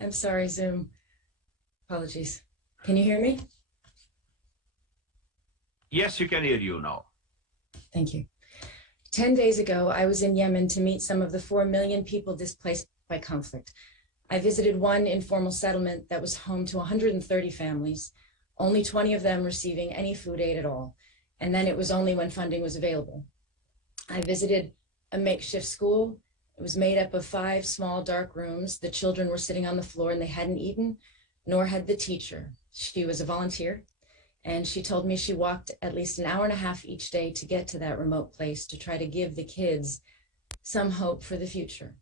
I'm sorry, Zoom. Apologies. Can you hear me? Yes, you can hear you now. Thank you. 10 days ago, I was in Yemen to meet some of the 4 million people displaced by conflict. I visited one informal settlement that was home to 130 families, only 20 of them receiving any food aid at all. And then it was only when funding was available. I visited a makeshift school. It was made up of 5 small dark rooms. The children were sitting on the floor and they hadn't eaten, nor had the teacher. She was a volunteer, and she told me she walked at least an hour and a half each day to get to that remote place to try to give the kids some hope for the future,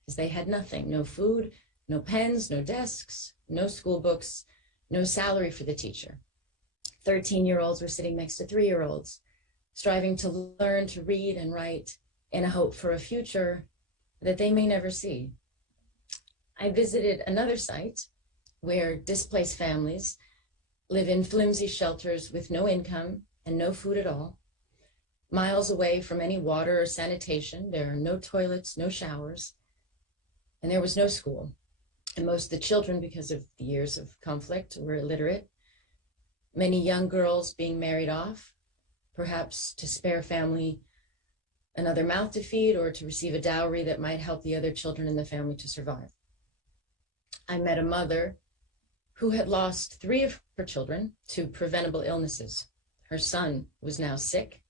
because they had nothing, no food, no pens, no desks, no school books, no salary for the teacher. 13-year-olds were sitting next to 3-year-olds, striving to learn to read and write in a hope for a future that they may never see. I visited another site where displaced families live in flimsy shelters with no income and no food at all. Miles away from any water or sanitation, there are no toilets, no showers, and there was no school. And most of the children, because of the years of conflict, were illiterate. Many young girls being married off, perhaps to spare family another mouth to feed or to receive a dowry that might help the other children in the family to survive. I met a mother who had lost 3 of her children to preventable illnesses. Her son was now sick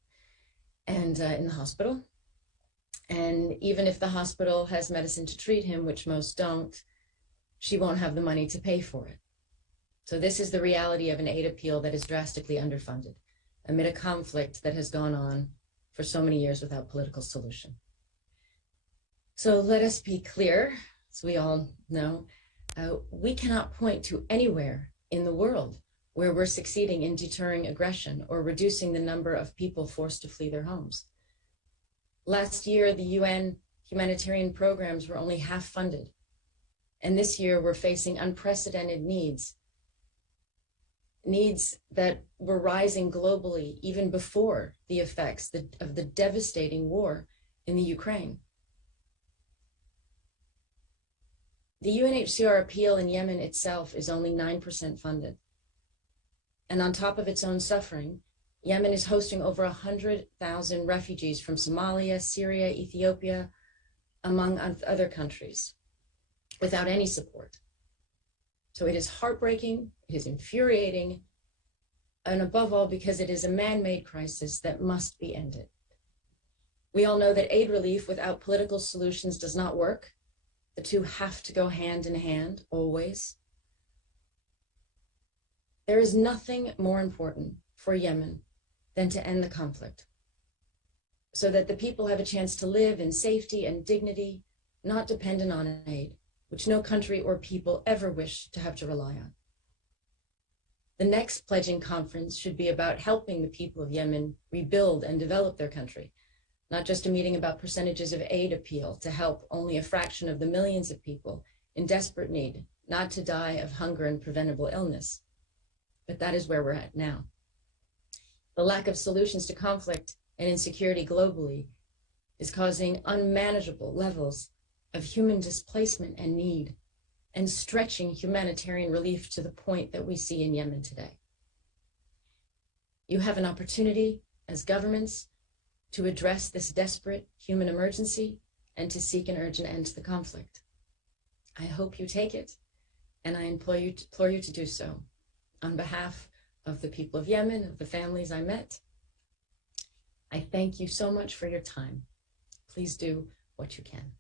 and in the hospital. And even if the hospital has medicine to treat him, which most don't, she won't have the money to pay for it. So this is the reality of an aid appeal that is drastically underfunded amid a conflict that has gone on for so many years without political solution. So let us be clear, as we all know, we cannot point to anywhere in the world where we're succeeding in deterring aggression or reducing the number of people forced to flee their homes. Last year, the UN humanitarian programs were only half funded. And this year, we're facing unprecedented needs that were rising globally even before the effects of the devastating war in the Ukraine. The UNHCR appeal in Yemen itself is only 9% funded. And on top of its own suffering, Yemen is hosting over 100,000 refugees from Somalia, Syria, Ethiopia, among other countries, without any support. So it is heartbreaking, it is infuriating, and above all, because it is a man-made crisis that must be ended. We all know that aid relief without political solutions does not work. The two have to go hand in hand, always. There is nothing more important for Yemen than to end the conflict, so that the people have a chance to live in safety and dignity, not dependent on aid, which no country or people ever wish to have to rely on. The next pledging conference should be about helping the people of Yemen rebuild and develop their country, not just a meeting about percentages of aid appeal to help only a fraction of the millions of people in desperate need not to die of hunger and preventable illness. But that is where we're at now. The lack of solutions to conflict and insecurity globally is causing unmanageable levels of human displacement and need, and stretching humanitarian relief to the point that we see in Yemen today. You have an opportunity as governments to address this desperate human emergency and to seek an urgent end to the conflict. I hope you take it, and I implore you to do so. On behalf of the people of Yemen, of the families I met, I thank you so much for your time. Please do what you can.